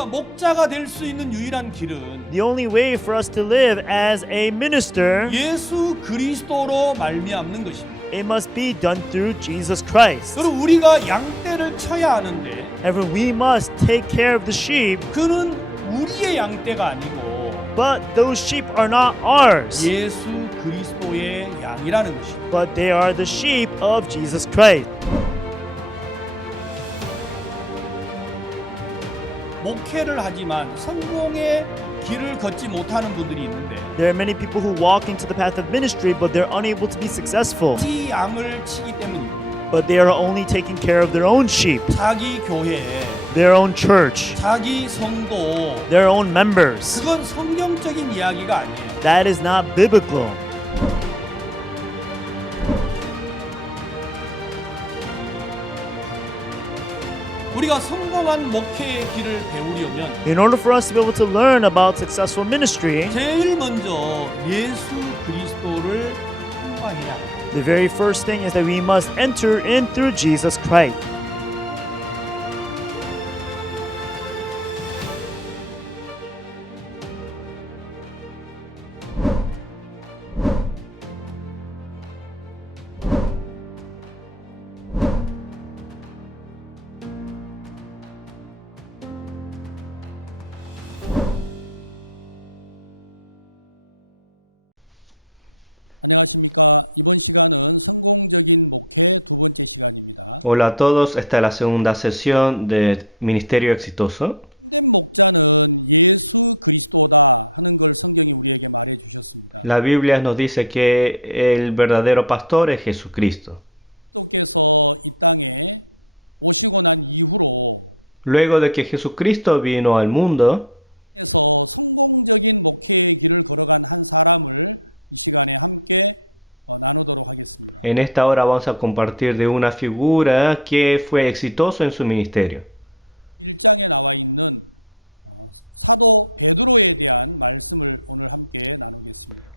우리가 목자가 될 수 있는 유일한 길은 The only way for us to live as a minister, 예수 그리스도로 말미암는 것입니다. it must be done through Jesus Christ. 그리고 우리가 양떼를 쳐야 하는데 However, we must take care of the sheep, 그는 우리의 양떼가 아니고 but those sheep are not ours, 예수 그리스도의 양이라는 것입니다. but they are the sheep of Jesus Christ. 목회를 하지만 성공의 길을 걷지 못하는 분들이 있는데 There are many people who walk into the path of ministry, but they're unable to be successful. 이 양을 치기 때문입니다. But they are only taking care of their own sheep, 자기 교회, their own church, 자기 성도, their own members. 그건 성경적인 이야기가 아니에요. That is not biblical. 우리가 성공한 목회의 길을 배우려면 In order for us to be able to learn about successful ministry, 제일 먼저 예수 그리스도를 통과해야 합니다. the very first thing is that we must enter in through Jesus Christ. Hola a todos, esta es la segunda sesión de Ministerio Exitoso. La Biblia nos dice que el verdadero pastor es Jesucristo. Luego de que Jesucristo vino al mundo, en esta hora vamos a compartir de una figura que fue exitoso en su ministerio.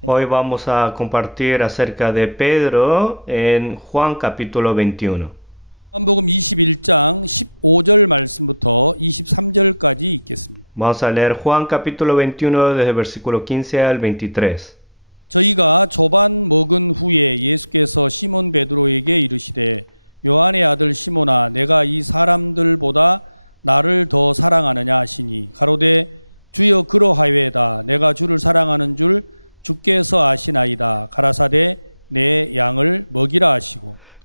Hoy vamos a compartir acerca de Pedro en Juan capítulo 21. Vamos a leer Juan capítulo 21 desde el versículo 15 al 23.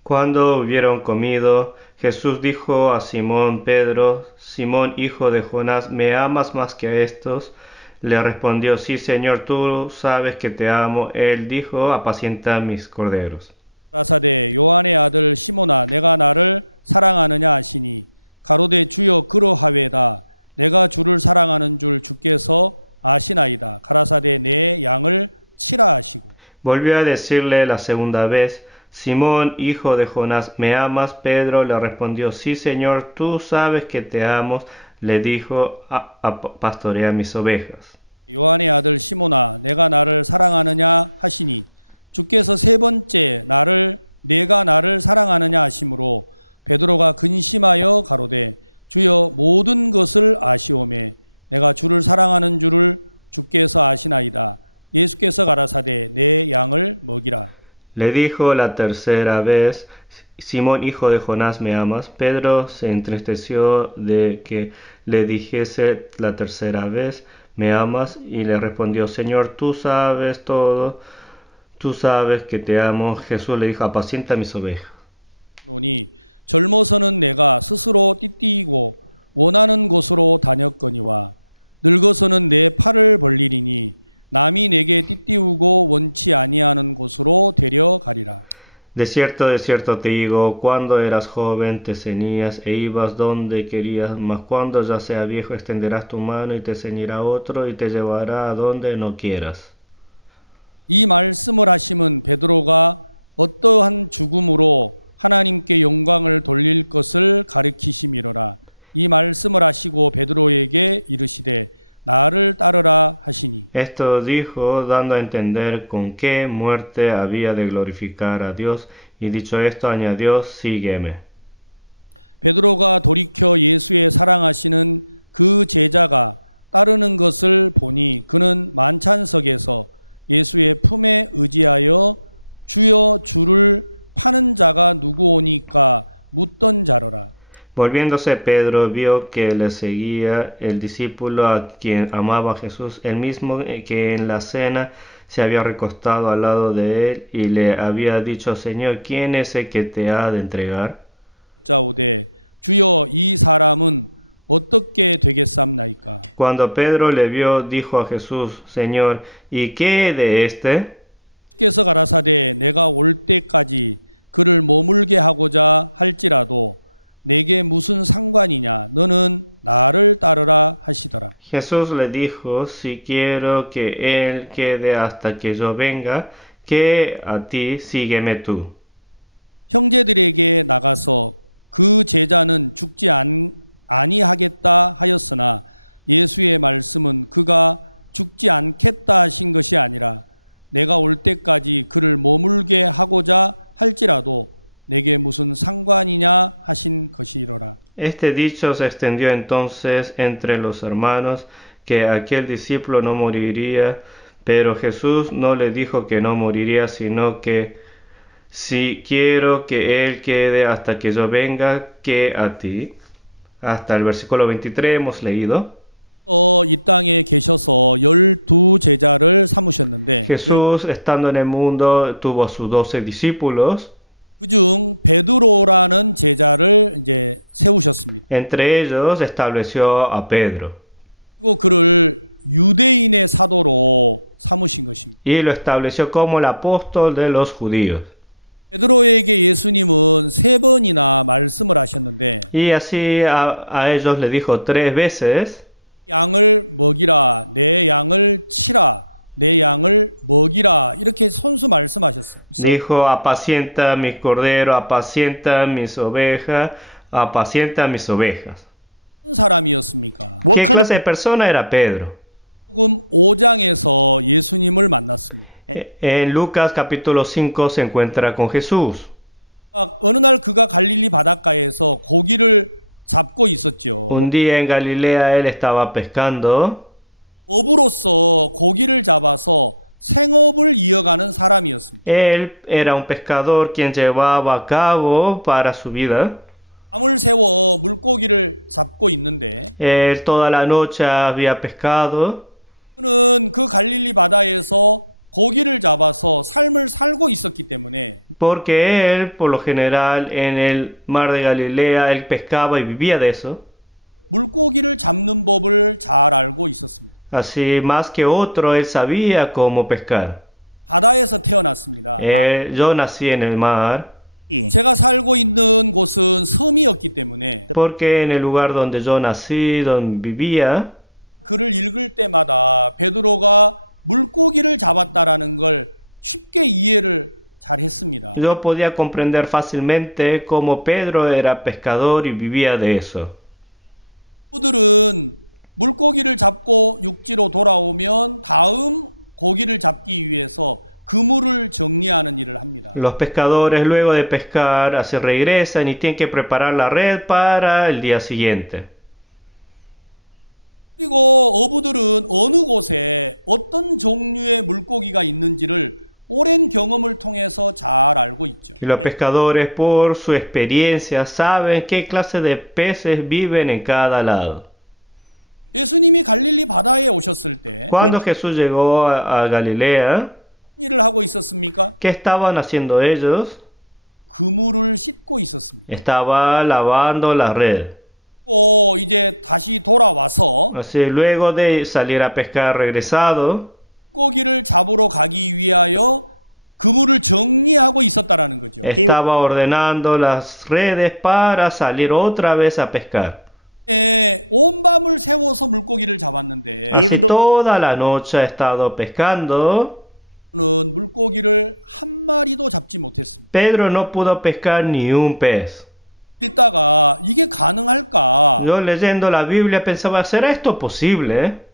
Cuando hubieron comido, Jesús dijo a Simón Pedro: Simón, hijo de Jonás, ¿me amas más que a estos? Le respondió: Sí, Señor, tú sabes que te amo. Él dijo: Apacienta mis corderos. Volvió a decirle la segunda vez: Simón, hijo de Jonás, ¿me amas? Pedro le respondió: Sí, Señor, tú sabes que te amo. Le dijo: Pastorea mis ovejas. Le dijo la tercera vez: Simón, hijo de Jonás, ¿me amas? Pedro se entristeció de que le dijese la tercera vez: ¿Me amas? Y le respondió: Señor, tú sabes todo, tú sabes que te amo. Jesús le dijo: Apacienta mis ovejas. De cierto te digo, cuando eras joven te ceñías e ibas donde querías, mas cuando ya sea viejo extenderás tu mano y te ceñirá otro y te llevará a donde no quieras. Esto dijo, dando a entender con qué muerte había de glorificar a Dios, y dicho esto añadió: Sígueme. Volviéndose Pedro vio que le seguía el discípulo a quien amaba Jesús, el mismo que en la cena se había recostado al lado de él y le había dicho: Señor, ¿quién es el que te ha de entregar? Cuando Pedro le vio, dijo a Jesús: Señor, ¿y qué de éste? Jesús le dijo: si quiero que él quede hasta que yo venga, que a ti sígueme tú. Este dicho se extendió entonces entre los hermanos, que aquel discípulo no moriría, pero Jesús no le dijo que no moriría, sino que si quiero que él quede hasta que yo venga, que a ti. Hasta el versículo 23 hemos leído. Jesús, estando en el mundo, tuvo a sus 12 discípulos. Entre ellos estableció a Pedro. Y lo estableció como el apóstol de los judíos. Y así a ellos le dijo 3 veces: dijo: apacienta mis corderos, apacienta mis ovejas, apacienta mis ovejas. ¿Qué clase de persona era Pedro? En Lucas capítulo 5 se encuentra con Jesús. Un día en Galilea él estaba pescando. Él era un pescador quien llevaba a cabo para su vida. Él toda la noche había pescado. Porque él, por lo general, en el mar de Galilea, él pescaba y vivía de eso. Así, más que otro, él sabía cómo pescar. Yo nací en el mar, porque en el lugar donde yo nací, donde vivía, yo podía comprender fácilmente cómo Pedro era pescador y vivía de eso. Los pescadores luego de pescar así regresan y tienen que preparar la red para el día siguiente. Y los pescadores, por su experiencia, saben qué clase de peces viven en cada lado. Cuando Jesús llegó a Galilea, ¿qué estaban haciendo ellos? Estaba lavando la red. Así, luego de salir a pescar regresado, estaba ordenando las redes para salir otra vez a pescar. Así toda la noche ha estado pescando. Pedro no pudo pescar ni un pez. Yo leyendo la Biblia pensaba: ¿será esto posible?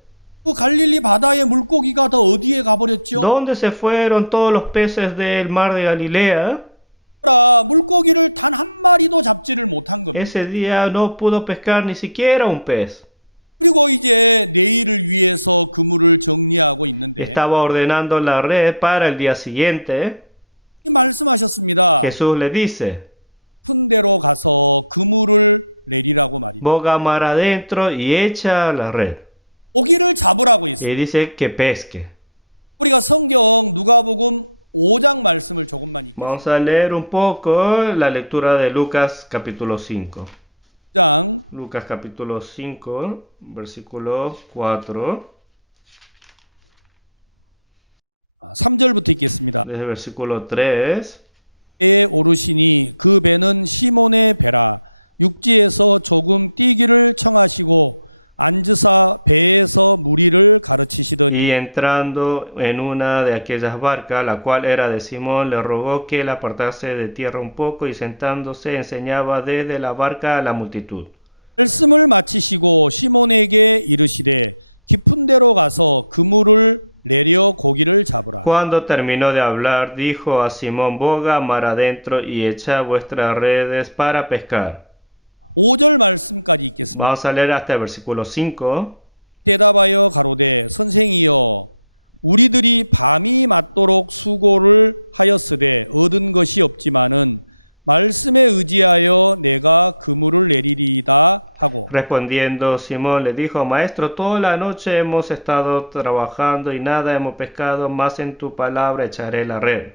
¿Dónde se fueron todos los peces del mar de Galilea? Ese día no pudo pescar ni siquiera un pez. Y estaba ordenando la red para el día siguiente. Jesús le dice: boga mar adentro y echa la red. Y dice que pesque. Vamos a leer un poco la lectura de Lucas capítulo 5. Lucas capítulo 5, versículo 4. Desde el versículo 3. Y entrando en una de aquellas barcas, la cual era de Simón, le rogó que la apartase de tierra un poco, y sentándose enseñaba desde la barca a la multitud. Cuando terminó de hablar, dijo a Simón: boga mar adentro y echad vuestras redes para pescar. Vamos a leer hasta el versículo 5. Respondiendo Simón le dijo: Maestro, toda la noche hemos estado trabajando y nada hemos pescado, mas en tu palabra echaré la red.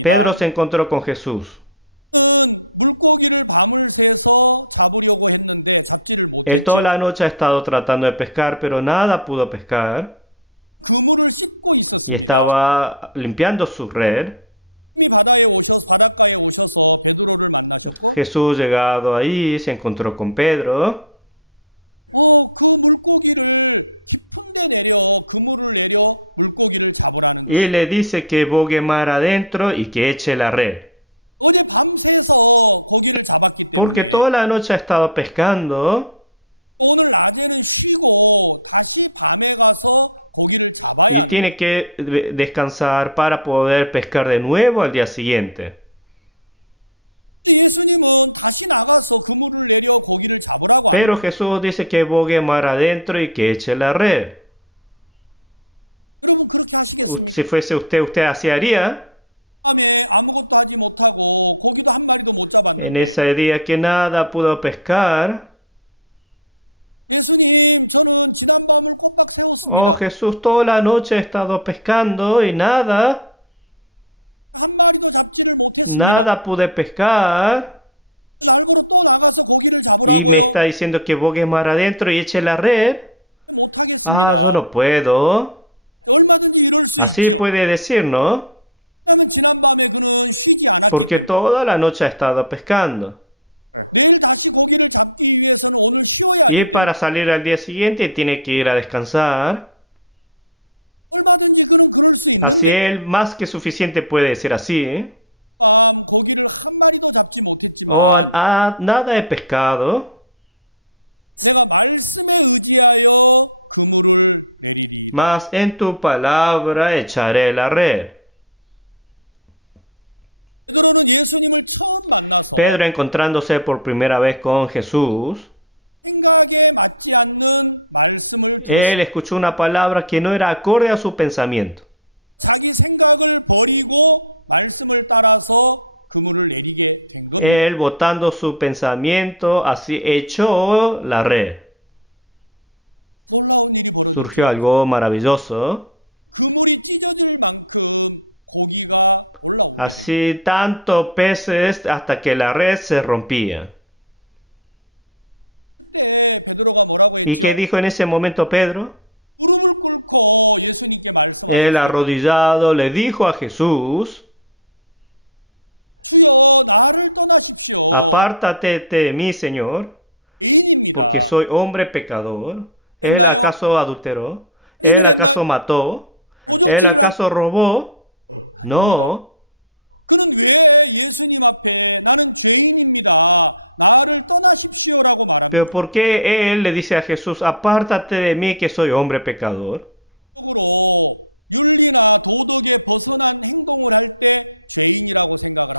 Pedro se encontró con Jesús. Él toda la noche ha estado tratando de pescar, pero nada pudo pescar. Y estaba limpiando su red. Jesús, llegado ahí, se encontró con Pedro. Y le dice que bogue mar adentro y que eche la red. Porque toda la noche ha estado pescando. Y tiene que descansar para poder pescar de nuevo al día siguiente. Pero Jesús dice que bogue mar adentro y que eche la red. Si fuese usted así haría. En ese día que nada pudo pescar. Oh, Jesús, toda la noche he estado pescando y nada pude pescar. Y me está diciendo que bogue mar adentro y eche la red. Ah, yo no puedo. Así puede decir, ¿no? Porque toda la noche ha estado pescando. Y para salir al día siguiente tiene que ir a descansar. Así él más que suficiente puede decir así, ¿eh? Oh, nada he pescado, mas en tu palabra echaré la red. Pedro, encontrándose por primera vez con Jesús, él escuchó una palabra que no era acorde a su pensamiento. Él, botando su pensamiento, así echó la red. Surgió algo maravilloso. Así tanto peces hasta que la red se rompía. ¿Y qué dijo en ese momento Pedro? Él, arrodillado, le dijo a Jesús: apártate de mí, Señor, porque soy hombre pecador. ¿Él acaso adulteró? ¿Él acaso mató? ¿Él acaso robó? No. Pero ¿por qué él le dice a Jesús: apártate de mí que soy hombre pecador?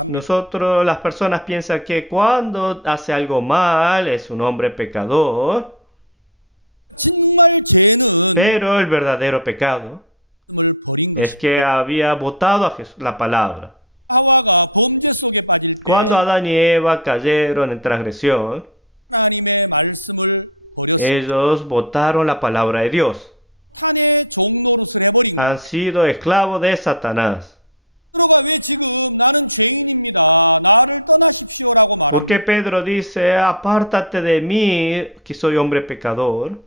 Nosotros, las personas piensan que cuando hace algo mal es un hombre pecador. Pero el verdadero pecado es que había botado a Jesús la palabra. Cuando Adán y Eva cayeron en transgresión, ellos votaron la palabra de Dios. Han sido esclavos de Satanás. ¿Por qué Pedro dice, apártate de mí, que soy hombre pecador?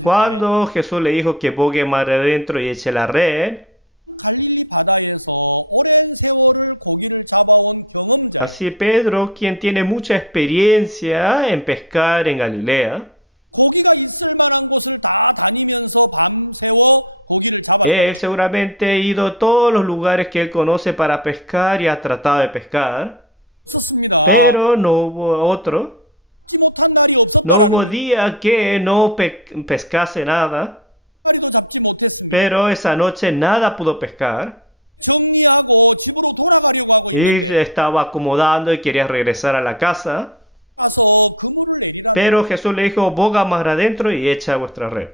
Cuando Jesús le dijo que bogue mar adentro y eche la red, así Pedro, quien tiene mucha experiencia en pescar en Galilea, él seguramente ha ido a todos los lugares que él conoce para pescar y ha tratado de pescar, pero no hubo otro. No hubo día que no pescase nada, pero esa noche nada pudo pescar. Y se estaba acomodando y quería regresar a la casa. Pero Jesús le dijo, boga mar adentro y echa vuestra red.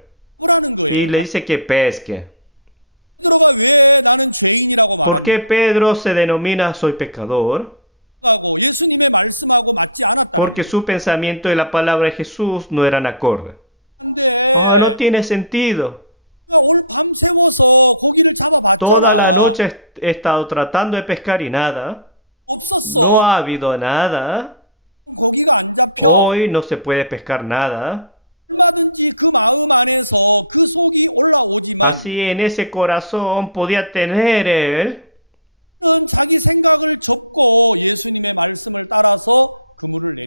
Y le dice que pesque. ¿Por qué Pedro se denomina soy pecador? Porque su pensamiento y la palabra de Jesús no eran acordes. No tiene sentido. Toda la noche he estado tratando de pescar y nada. No ha habido nada. Hoy no se puede pescar nada. Así en ese corazón podía tener él.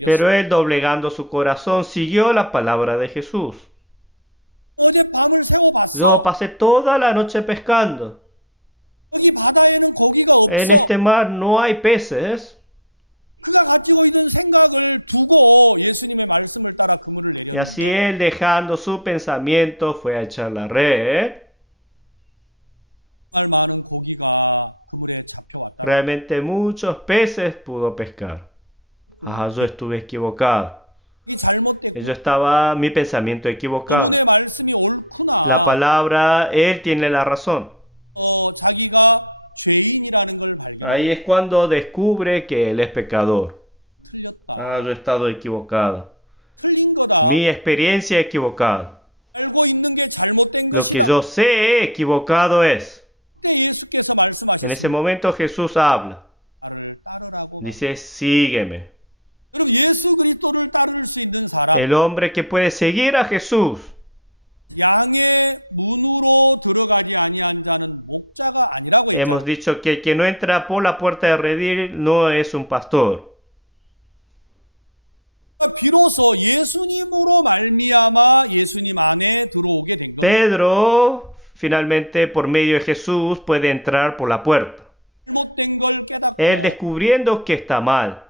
Pero él, doblegando su corazón, siguió la palabra de Jesús. Yo pasé toda la noche pescando. En este mar no hay peces. Y así él, dejando su pensamiento, fue a echar la red. Realmente muchos peces pudo pescar. Yo estuve equivocado. Mi pensamiento equivocado. La palabra, él tiene la razón. Ahí es cuando descubre que él es pecador. Yo he estado equivocado. Mi experiencia equivocada. Lo que yo sé equivocado es. En ese momento Jesús habla. Dice, sígueme. El hombre que puede seguir a Jesús hemos dicho que el que no entra por la puerta de redil no es un pastor. Pedro, finalmente, por medio de Jesús, puede entrar por la puerta. Él descubriendo que está mal.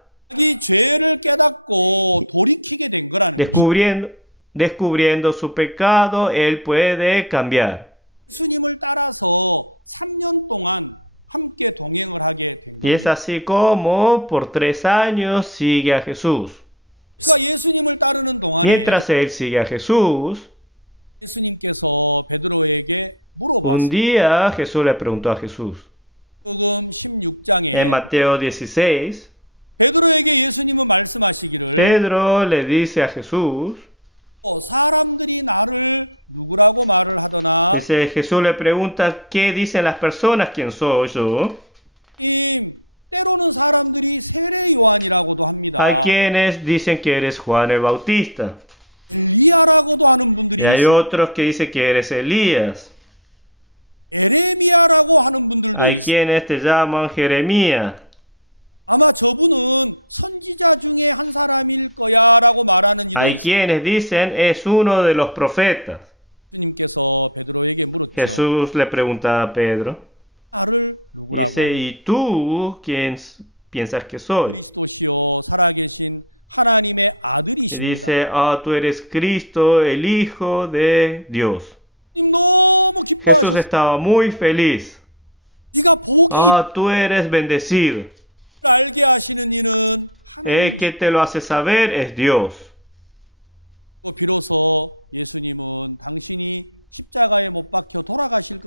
Descubriendo su pecado, él puede cambiar. Y es así como por 3 años sigue a Jesús. Mientras él sigue a Jesús, un día Jesús le preguntó a Jesús. En Mateo 16, Pedro le dice a Jesús, Jesús le pregunta, ¿qué dicen las personas? ¿Quién soy yo? Hay quienes dicen que eres Juan el Bautista. Y hay otros que dicen que eres Elías. Hay quienes te llaman Jeremías. Hay quienes dicen es uno de los profetas. Jesús le pregunta a Pedro. Dice, ¿y tú quién piensas que soy? Y dice, tú eres Cristo, el Hijo de Dios. Jesús estaba muy feliz. Tú eres bendecido. El que te lo hace saber es Dios.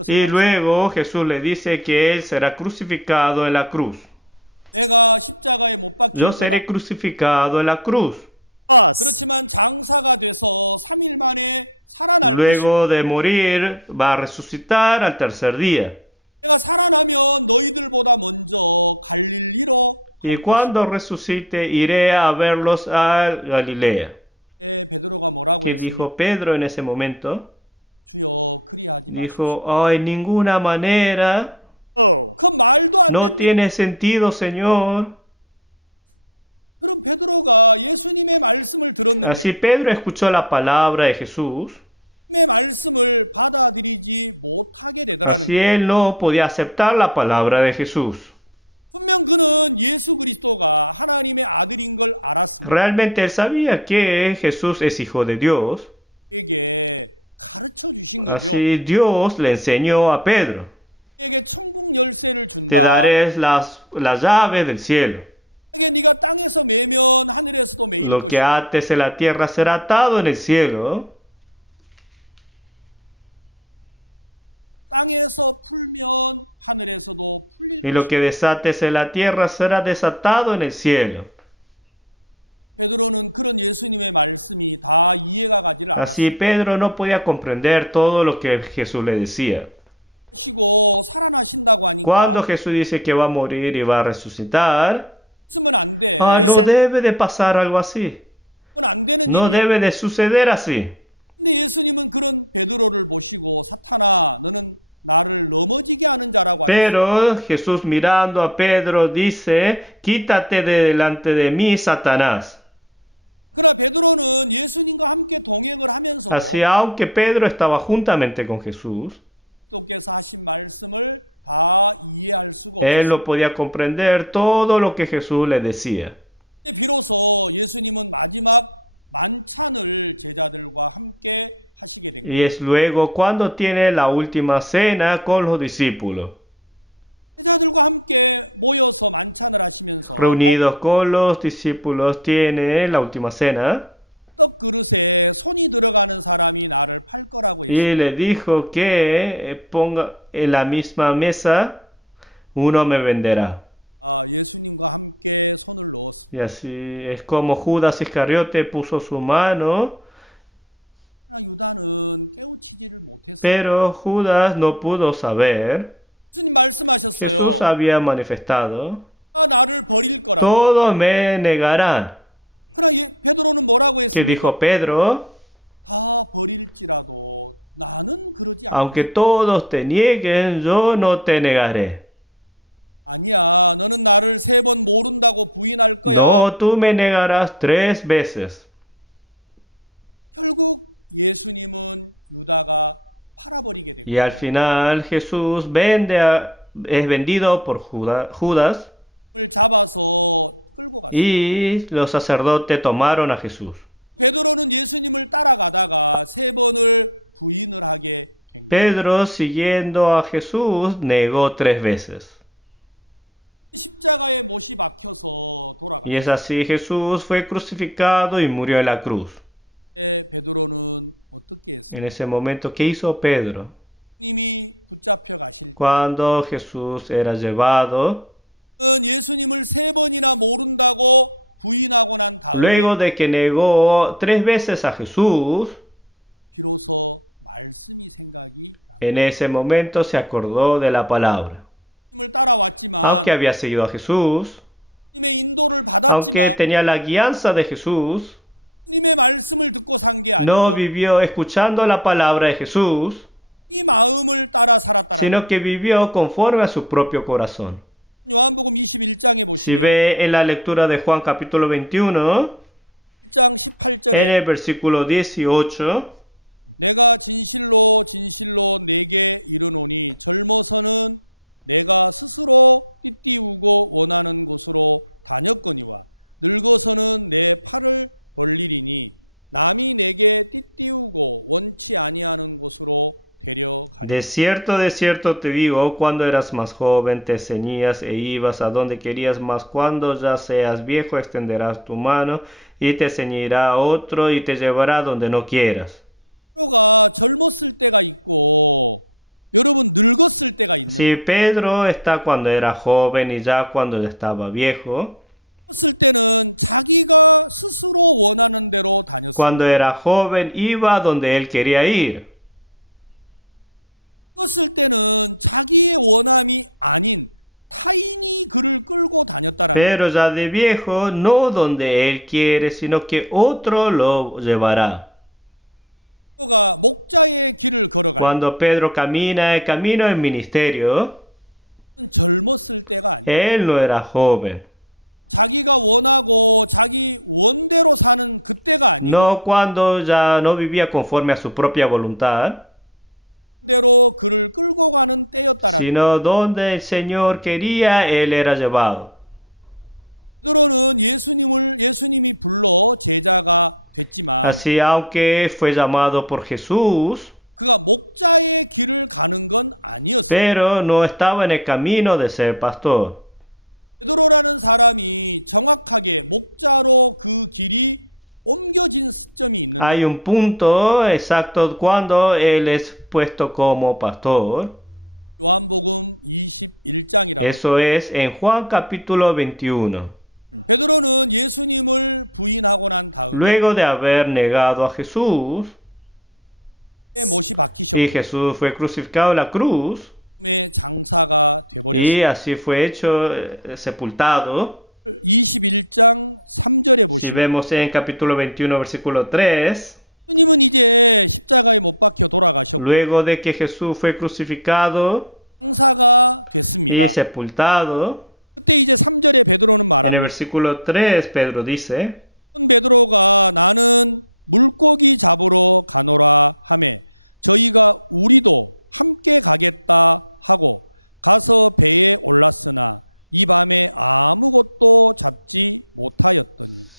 Y luego Jesús le dice que él será crucificado en la cruz. yo seré crucificado en la cruz. Luego de morir, va a resucitar al tercer día. Y cuando resucite, iré a verlos a Galilea. ¿Qué dijo Pedro en ese momento? Dijo, "Oh, en ninguna manera. No tiene sentido, Señor." Así Pedro escuchó la palabra de Jesús. Así él no podía aceptar la palabra de Jesús. Realmente él sabía que Jesús es hijo de Dios. Así Dios le enseñó a Pedro, te daré las llaves del cielo. Lo que ates en la tierra será atado en el cielo. Y lo que desates en la tierra será desatado en el cielo. Así Pedro no podía comprender todo lo que Jesús le decía. Cuando Jesús dice que va a morir y va a resucitar, no debe de pasar algo así. No debe de suceder así. Pero Jesús mirando a Pedro dice, quítate de delante de mí, Satanás. Así, aunque Pedro estaba juntamente con Jesús, él no podía comprender todo lo que Jesús le decía. Y es luego cuando tiene la última cena con los discípulos. Reunidos con los discípulos tiene la última cena. Y le dijo que ponga en la misma mesa, uno me venderá. Y así es como Judas Iscariote puso su mano, pero Judas no pudo saber. Jesús había manifestado, todos me negarán. ¿Qué dijo Pedro? Aunque todos te nieguen, yo no te negaré. No, tú me negarás 3 veces. Y al final Jesús es vendido por Judas y los sacerdotes tomaron a Jesús. Pedro, siguiendo a Jesús, negó 3 veces. Y es así, Jesús fue crucificado y murió en la cruz. En ese momento, ¿qué hizo Pedro? Cuando Jesús era llevado, luego de que negó 3 veces a Jesús, en ese momento se acordó de la palabra. Aunque había seguido a Jesús, aunque tenía la guianza de Jesús, no vivió escuchando la palabra de Jesús, sino que vivió conforme a su propio corazón. Si ve en la lectura de Juan capítulo 21, en el versículo 18, de cierto te digo, cuando eras más joven te ceñías e ibas a donde querías, mas cuando ya seas viejo extenderás tu mano y te ceñirá otro y te llevará donde no quieras. Si Pedro está cuando era joven y ya cuando estaba viejo, Cuando era joven iba donde él quería ir. Pero ya de viejo, no donde él quiere, sino que otro lo llevará. Cuando Pedro camina el camino del ministerio, él no era joven. No cuando ya no vivía conforme a su propia voluntad, sino donde el Señor quería, él era llevado. Así, aunque fue llamado por Jesús, pero no estaba en el camino de ser pastor. Hay un punto exacto cuando él es puesto como pastor. Eso es en Juan capítulo 21. Luego de haber negado a Jesús, y Jesús fue crucificado en la cruz, y así fue hecho sepultado. Si vemos en capítulo 21, versículo 3, luego de que Jesús fue crucificado y sepultado, en el versículo 3 Pedro dice: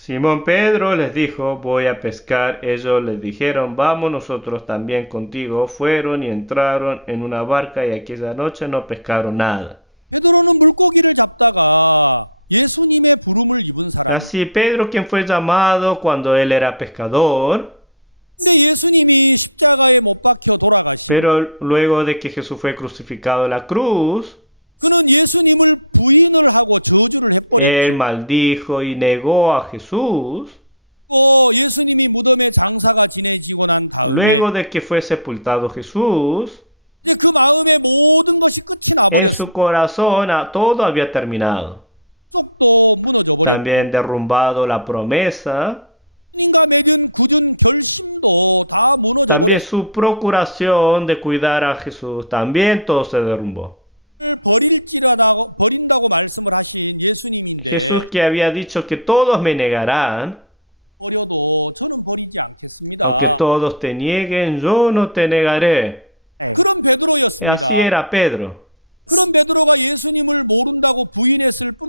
Simón Pedro les dijo: voy a pescar. Ellos les dijeron: vamos nosotros también contigo. Fueron y entraron en una barca y aquella noche no pescaron nada. Así Pedro, quien fue llamado cuando él era pescador, pero luego de que Jesús fue crucificado en la cruz, él maldijo y negó a Jesús. Luego de que fue sepultado Jesús, en su corazón todo había terminado. También derrumbado la promesa. También su procuración de cuidar a Jesús. También todo se derrumbó. Jesús, que había dicho que todos me negarán, aunque todos te nieguen, yo no te negaré. Así era Pedro.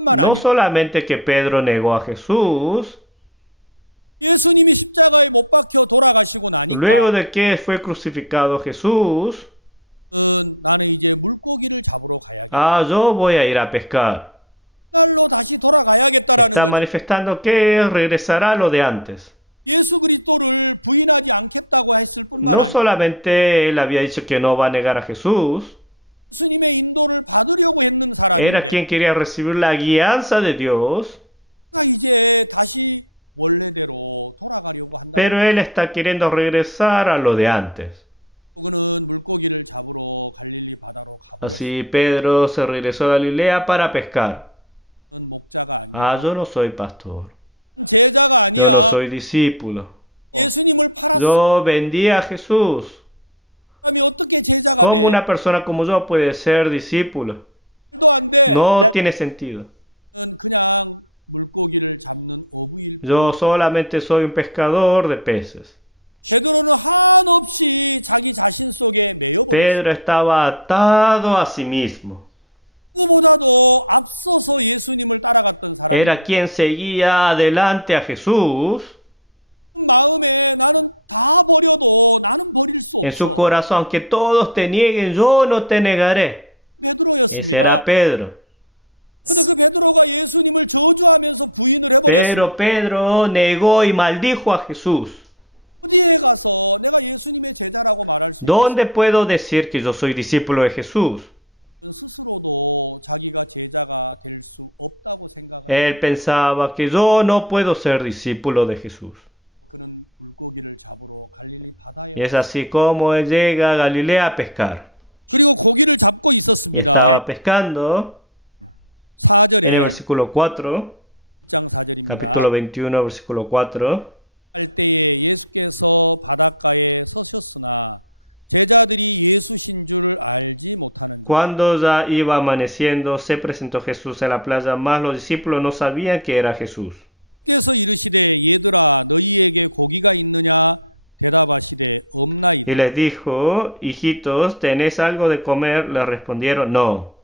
No solamente que Pedro negó a Jesús, luego de que fue crucificado Jesús, yo voy a ir a pescar. Está manifestando que regresará a lo de antes. No solamente él había dicho que no va a negar a Jesús, era quien quería recibir la guianza de Dios, pero él está queriendo regresar a lo de antes. Así Pedro se regresó a Galilea para pescar. Yo no soy pastor. Yo no soy discípulo. Yo vendí a Jesús. ¿Cómo una persona como yo puede ser discípulo? No tiene sentido. Yo solamente soy un pescador de peces. Pedro estaba atado a sí mismo. Era quien seguía adelante a Jesús. En su corazón, aunque todos te nieguen, yo no te negaré. Ese era Pedro. Pero Pedro negó y maldijo a Jesús. ¿Dónde puedo decir que yo soy discípulo de Jesús? Él pensaba que yo no puedo ser discípulo de Jesús. Y es así como él llega a Galilea a pescar. Y estaba pescando en el versículo 4, capítulo 21, versículo 4. Cuando ya iba amaneciendo, se presentó Jesús en la playa, mas los discípulos no sabían que era Jesús. Y les dijo, hijitos, ¿tenéis algo de comer? Le respondieron, no.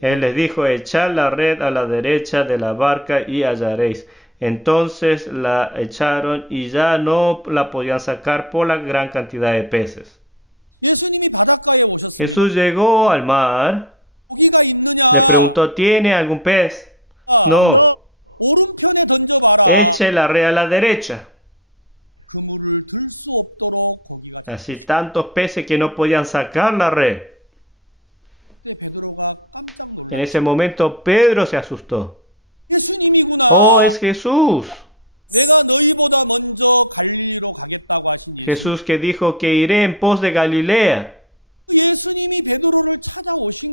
Él les dijo, echad la red a la derecha de la barca y hallaréis. Entonces la echaron y ya no la podían sacar por la gran cantidad de peces. Jesús llegó al mar, le preguntó, ¿tiene algún pez? No. Eche la red a la derecha. Así tantos peces que no podían sacar la red. En ese momento Pedro se asustó. ¡Oh, es Jesús! Jesús que dijo que iré en pos de Galilea.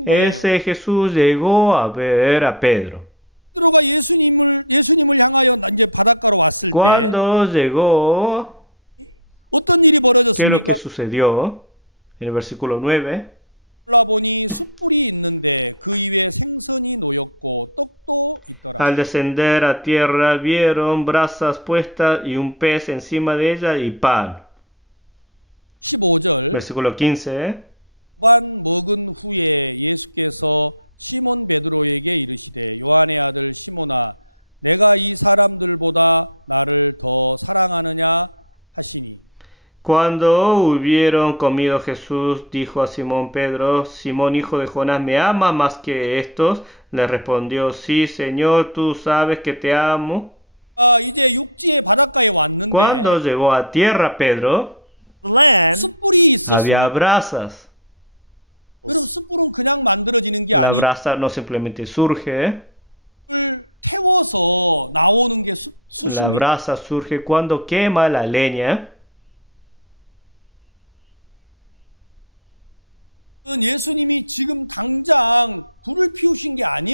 Ese Jesús llegó a ver a Pedro. Cuando llegó, ¿qué es lo que sucedió? En el versículo 9. Al descender a tierra vieron brasas puestas y un pez encima de ella y pan. Versículo 15. Cuando hubieron comido, Jesús dijo a Simón Pedro, Simón hijo de Jonás, ¿me ama más que estos? Le respondió, sí, Señor, tú sabes que te amo. Cuando llegó a tierra Pedro, había brasas. La brasa no simplemente surge. La brasa surge cuando quema la leña.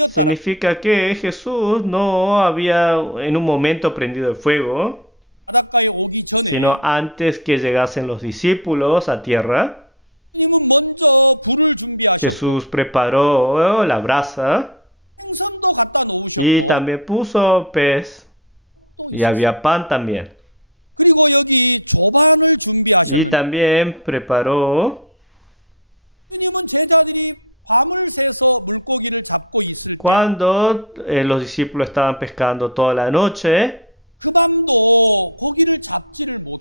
Significa que Jesús no había en un momento prendido el fuego, sino antes que llegasen los discípulos a tierra. Jesús preparó la brasa y también puso pez y había pan también. Y también preparó cuando los discípulos estaban pescando toda la noche.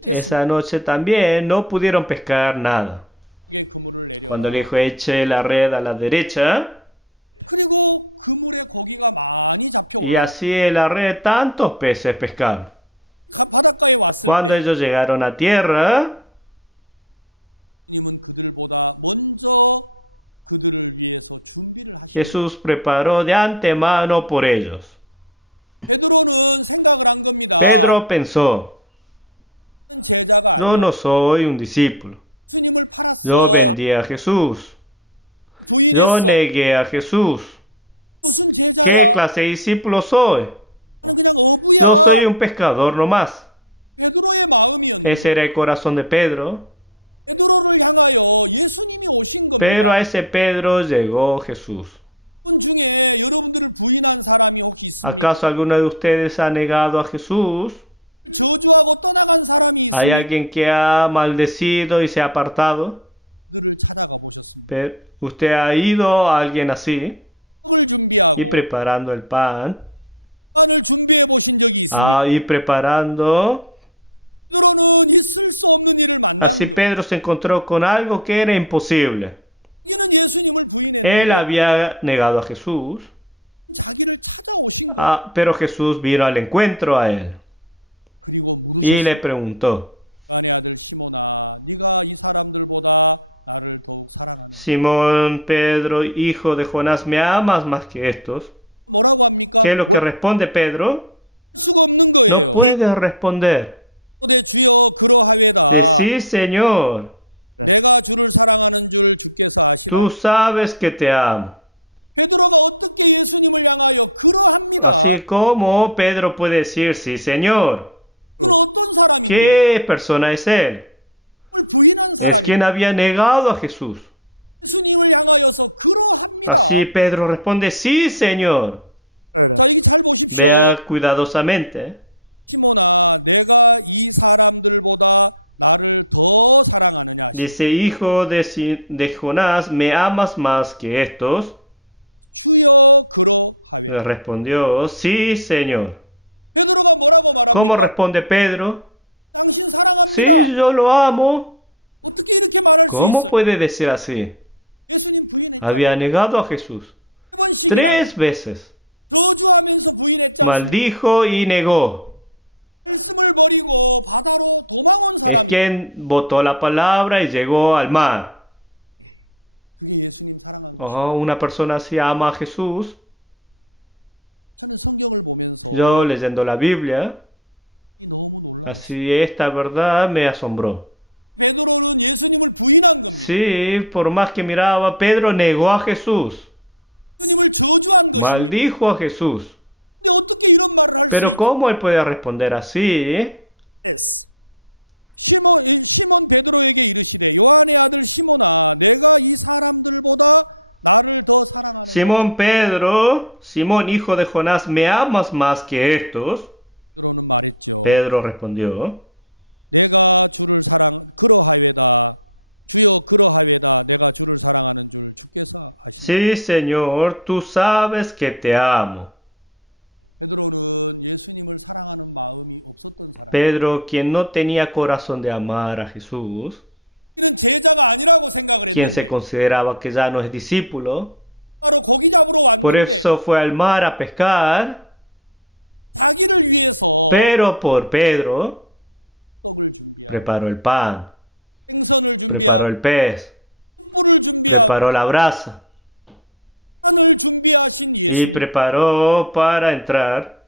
Esa noche también no pudieron pescar nada. Cuando le dijo eche la red a la derecha, y así en la red tantos peces pescaron. Cuando ellos llegaron a tierra, Jesús preparó de antemano por ellos. Pedro pensó, yo no soy un discípulo. Yo vendí a Jesús. Yo negué a Jesús. ¿Qué clase de discípulo soy? Yo soy un pescador nomás. Ese era el corazón de Pedro. Pero a ese Pedro llegó Jesús. ¿Acaso alguno de ustedes ha negado a Jesús? ¿Hay alguien que ha maldecido y se ha apartado? Pero ¿usted ha ido a alguien así? Y preparando el pan. Y preparando. Así Pedro se encontró con algo que era imposible. Él había negado a Jesús. Pero Jesús vino al encuentro a él. Y le preguntó, Simón Pedro, hijo de Jonás, ¿me amas más que estos? ¿Qué es lo que responde Pedro? No puede responder. De sí, Señor. Tú sabes que te amo. Así como Pedro puede decir, sí, Señor. ¿Qué persona es él? Es quien había negado a Jesús. Así Pedro responde, sí, Señor. Vea cuidadosamente. Dice, hijo de Jonás, ¿me amas más que estos? Le respondió, sí, Señor. ¿Cómo responde Pedro? Sí, yo lo amo. ¿Cómo puede decir así? Había negado a Jesús 3 veces. Maldijo y negó. Es quien botó la palabra y llegó al mar. Oh, una persona así ama a Jesús. Yo leyendo la Biblia, así esta verdad me asombró. Sí, por más que miraba, Pedro negó a Jesús. Maldijo a Jesús. Pero ¿cómo él puede responder así? Simón Pedro, Simón hijo de Jonás, ¿me amas más que estos? Pedro respondió, sí, Señor, tú sabes que te amo. Pedro, quien no tenía corazón de amar a Jesús, quien se consideraba que ya no es discípulo, por eso fue al mar a pescar, pero por Pedro preparó el pan, preparó el pez, preparó la brasa y preparó para entrar.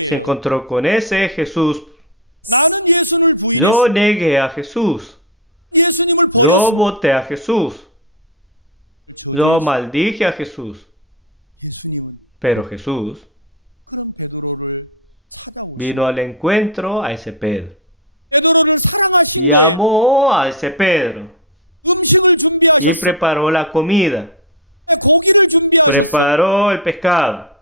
Se encontró con ese Jesús. Yo negué a Jesús. Yo voté a Jesús. Yo maldije a Jesús. Pero Jesús vino al encuentro a ese Pedro. Y amó a ese Pedro. Y preparó la comida. Preparó el pescado.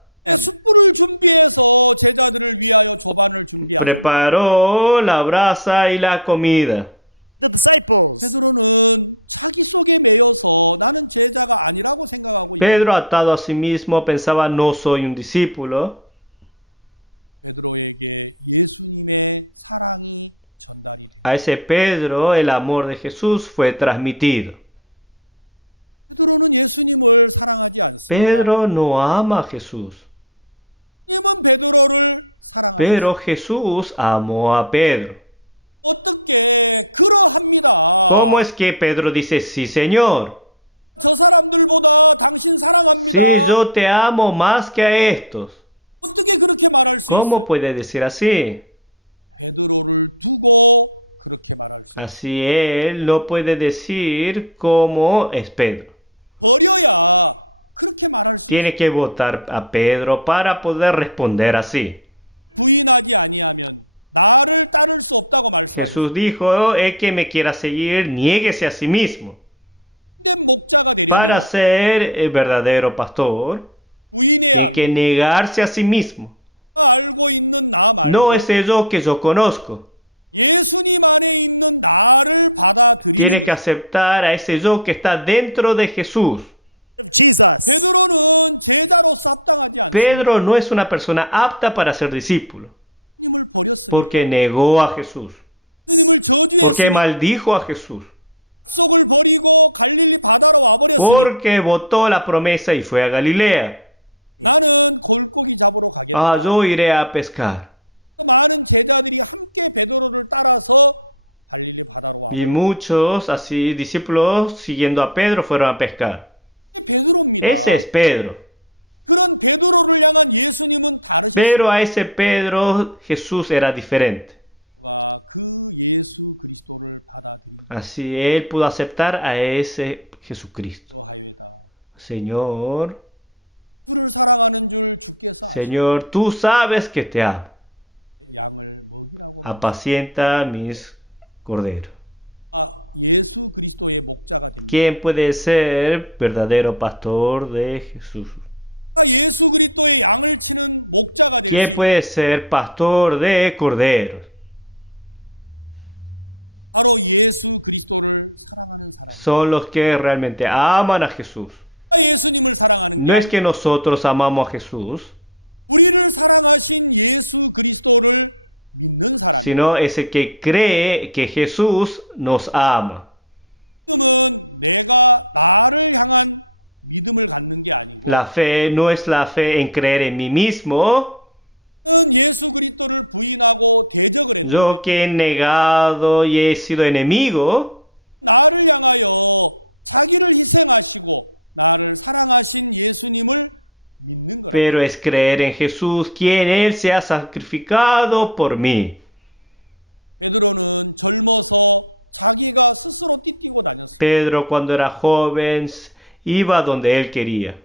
Preparó la brasa y la comida. Pedro, atado a sí mismo, pensaba, no soy un discípulo. A ese Pedro el amor de Jesús fue transmitido. Pedro no ama a Jesús. Pero Jesús amó a Pedro. ¿Cómo es que Pedro dice, sí, Señor? Sí, yo te amo más que a estos. ¿Cómo puede decir así? Así él no puede decir cómo es Pedro. Tiene que votar a Pedro para poder responder así. Jesús dijo, el que me quiera seguir, niéguese a sí mismo. Para ser el verdadero pastor, tiene que negarse a sí mismo. No es el yo que yo conozco. Tiene que aceptar a ese yo que está dentro de Jesús. Pedro no es una persona apta para ser discípulo, porque negó a Jesús, porque maldijo a Jesús, porque votó la promesa y fue a Galilea. Yo iré a pescar. Y muchos, así, discípulos siguiendo a Pedro fueron a pescar. Ese es Pedro. Pero a ese Pedro Jesús era diferente. Así él pudo aceptar a ese Jesucristo. Señor, Señor, tú sabes que te amo. Apacienta mis corderos. ¿Quién puede ser verdadero pastor de Jesús? ¿Quién puede ser pastor de corderos? Son los que realmente aman a Jesús. No es que nosotros amamos a Jesús, sino es el que cree que Jesús nos ama. La fe no es la fe en creer en mí mismo. Yo que he negado y he sido enemigo. Pero es creer en Jesús, quien Él se ha sacrificado por mí. Pedro, cuando era joven, iba donde él quería.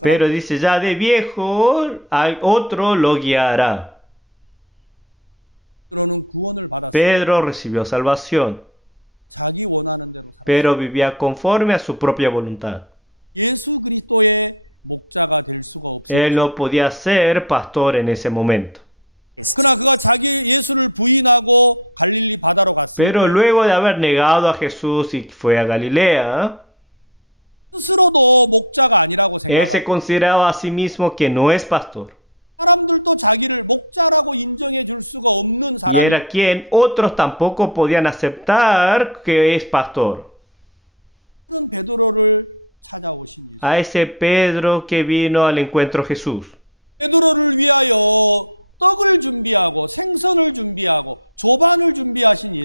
Pero dice, ya de viejo, al otro lo guiará. Pedro recibió salvación, pero vivía conforme a su propia voluntad. Él no podía ser pastor en ese momento. Pero luego de haber negado a Jesús y fue a Galilea, él se consideraba a sí mismo que no es pastor. Y era quien otros tampoco podían aceptar que es pastor. A ese Pedro que vino al encuentro de Jesús.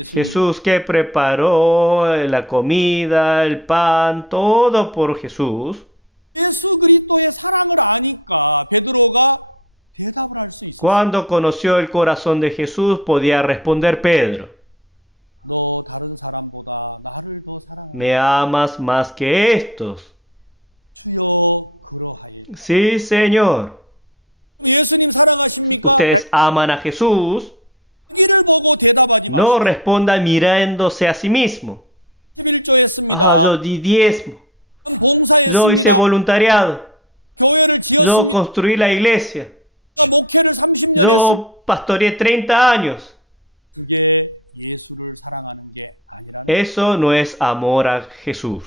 Jesús que preparó la comida, el pan, todo por Jesús. Cuando conoció el corazón de Jesús, podía responder Pedro: ¿me amas más que estos? Sí, Señor. Ustedes aman a Jesús. No responda mirándose a sí mismo. Yo di diezmo. Yo hice voluntariado. Yo construí la iglesia. Yo pastoreé 30 años. Eso no es amor a Jesús.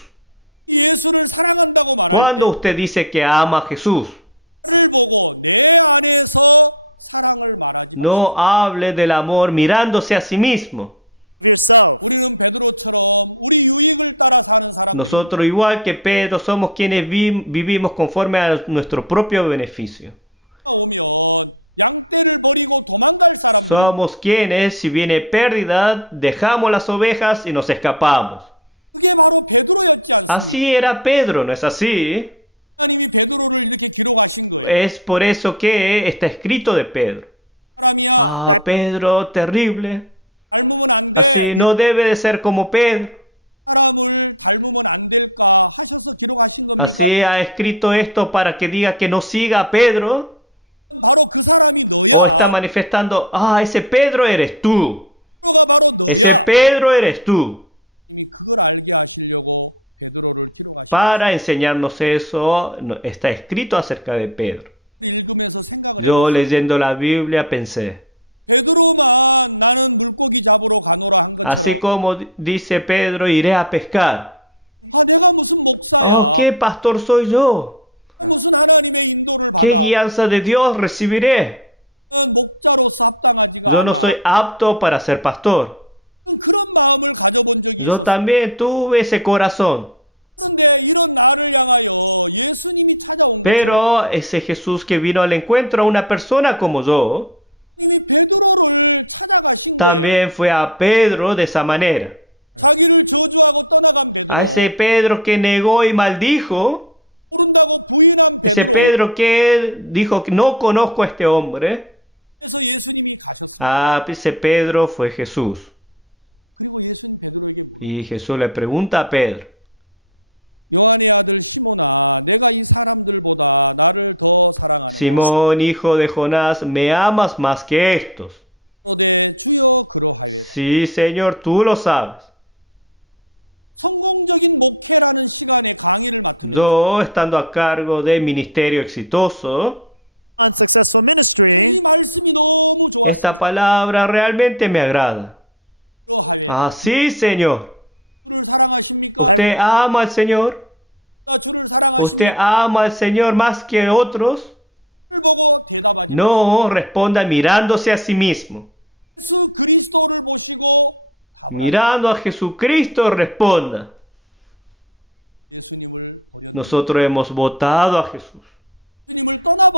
Cuando usted dice que ama a Jesús, no hable del amor mirándose a sí mismo. Nosotros, igual que Pedro, somos quienes vivimos conforme a nuestro propio beneficio. Somos quienes, si viene pérdida, dejamos las ovejas y nos escapamos. Así era Pedro, ¿no es así? Es por eso que está escrito de Pedro. Pedro, terrible. Así no debe de ser como Pedro. Así ha escrito esto para que diga que no siga a Pedro. O está manifestando, ese Pedro eres tú. Ese Pedro eres tú. Para enseñarnos eso, está escrito acerca de Pedro. Yo leyendo la Biblia pensé, así como dice Pedro, iré a pescar. ¿Qué pastor soy yo? ¿Qué guianza de Dios recibiré? Yo no soy apto para ser pastor. Yo también tuve ese corazón. Pero ese Jesús que vino al encuentro a una persona como yo, también fue a Pedro de esa manera. A ese Pedro que negó y maldijo, ese Pedro que dijo que no conozco a este hombre, ese Pedro fue Jesús. Y Jesús le pregunta a Pedro, Simón, hijo de Jonás, ¿me amas más que estos? Sí, Señor, tú lo sabes. Yo, estando a cargo de ministerio exitoso, unsuccessful ministry, esta palabra realmente me agrada. Ah, sí, Señor. ¿Usted ama al Señor? ¿Usted ama al Señor más que otros? No, responda mirándose a sí mismo. Mirando a Jesucristo, responda. Nosotros hemos votado a Jesús.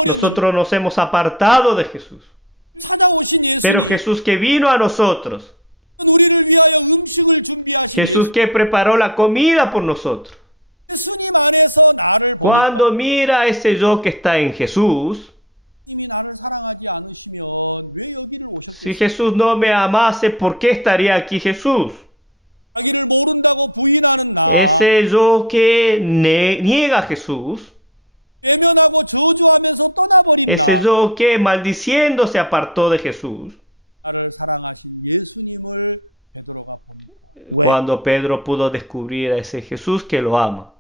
Nosotros nos hemos apartado de Jesús. Pero Jesús que vino a nosotros. Jesús que preparó la comida por nosotros. Cuando mira a ese yo que está en Jesús, si Jesús no me amase, ¿por qué estaría aquí Jesús? Ese yo que niega a Jesús, ese yo que maldiciendo se apartó de Jesús. Cuando Pedro pudo descubrir a ese Jesús que lo ama.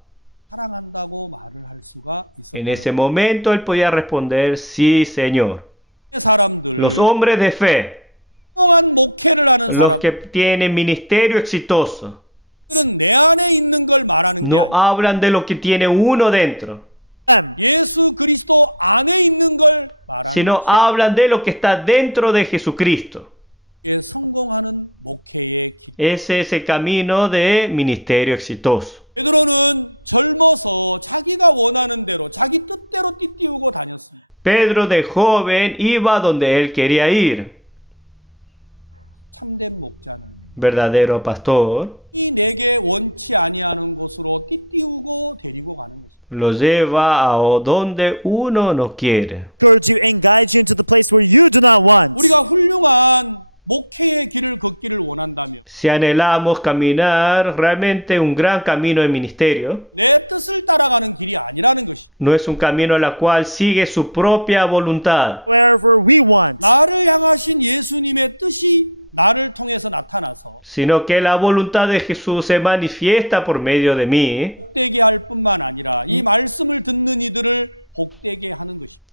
En ese momento él podía responder, sí, Señor. Los hombres de fe, los que tienen ministerio exitoso, no hablan de lo que tiene uno dentro, sino hablan de lo que está dentro de Jesucristo. Ese es el camino de ministerio exitoso. Pedro de joven iba donde él quería ir. Verdadero pastor lo lleva a donde uno no quiere. leads you and guides you into the place where you do not want. Si anhelamos caminar realmente un gran camino de ministerio, no es un camino en el cual sigue su propia voluntad, Wherever we want. sino que la voluntad de Jesús se manifiesta por medio de mí.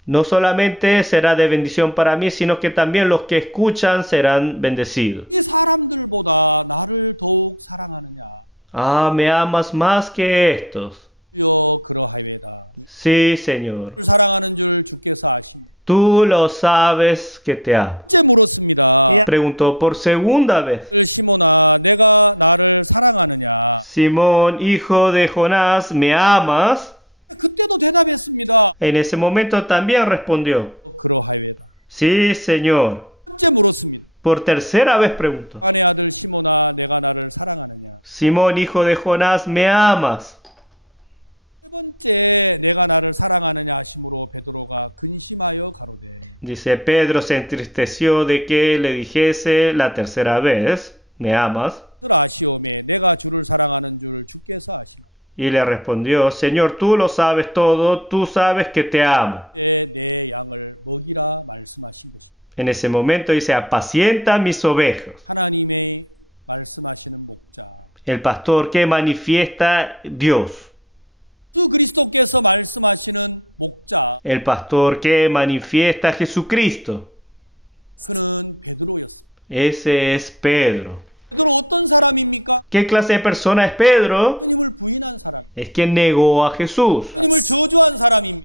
No solamente será de bendición para mí, sino que también los que escuchan serán bendecidos. Ah, ¿me amas más que estos? Sí, Señor. Tú lo sabes que te amo. Preguntó por segunda vez. Simón, hijo de Jonás, ¿me amas? En ese momento también respondió. Sí, Señor. Por tercera vez preguntó. Simón, hijo de Jonás, ¿me amas? Dice, Pedro se entristeció de que le dijese la tercera vez, ¿me amas? Y le respondió, Señor, tú lo sabes todo, tú sabes que te amo. En ese momento dice, apacienta mis ovejas. El pastor que manifiesta Dios. El pastor que manifiesta Jesucristo. Ese es Pedro. ¿Qué clase de persona es Pedro? Es quien negó a Jesús.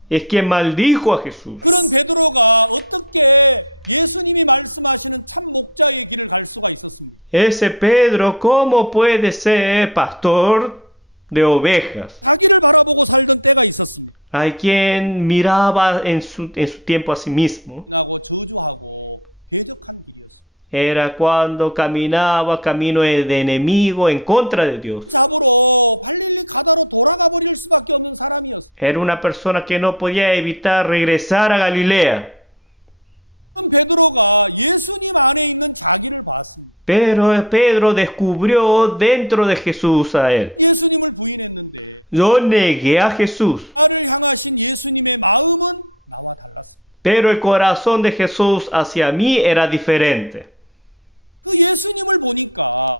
Es quien maldijo a Jesús. Ese Pedro, ¿cómo puede ser pastor de ovejas? Hay quien miraba en su tiempo a sí mismo. Era cuando caminaba camino de enemigo en contra de Dios. Era una persona que no podía evitar regresar a Galilea. Pero Pedro descubrió dentro de Jesús a él. Yo negué a Jesús. Pero el corazón de Jesús hacia mí era diferente.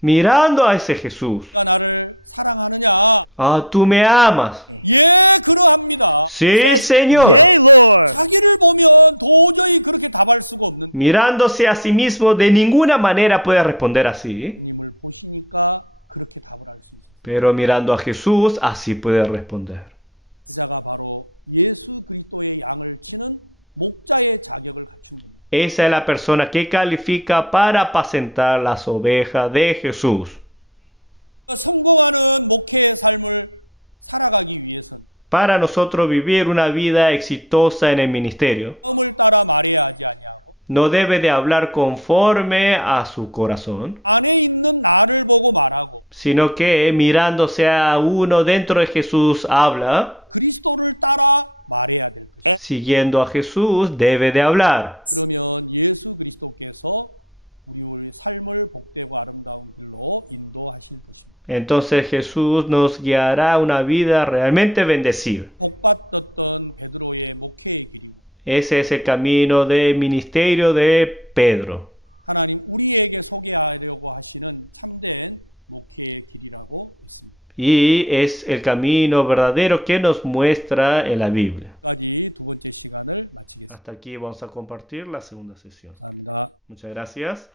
Mirando a ese Jesús. Ah, tú me amas. Sí, Señor. Mirándose a sí mismo, de ninguna manera puede responder así. Pero mirando a Jesús, así puede responder. Esa es la persona que califica para apacentar las ovejas de Jesús. Para nosotros vivir una vida exitosa en el ministerio, no debe de hablar conforme a su corazón, sino que mirándose a uno dentro de Jesús habla. Siguiendo a Jesús debe de hablar. Entonces Jesús nos guiará a una vida realmente bendecida. Ese es el camino del ministerio de Pedro. Y es el camino verdadero que nos muestra en la Biblia. Hasta aquí vamos a compartir la segunda sesión. Muchas gracias.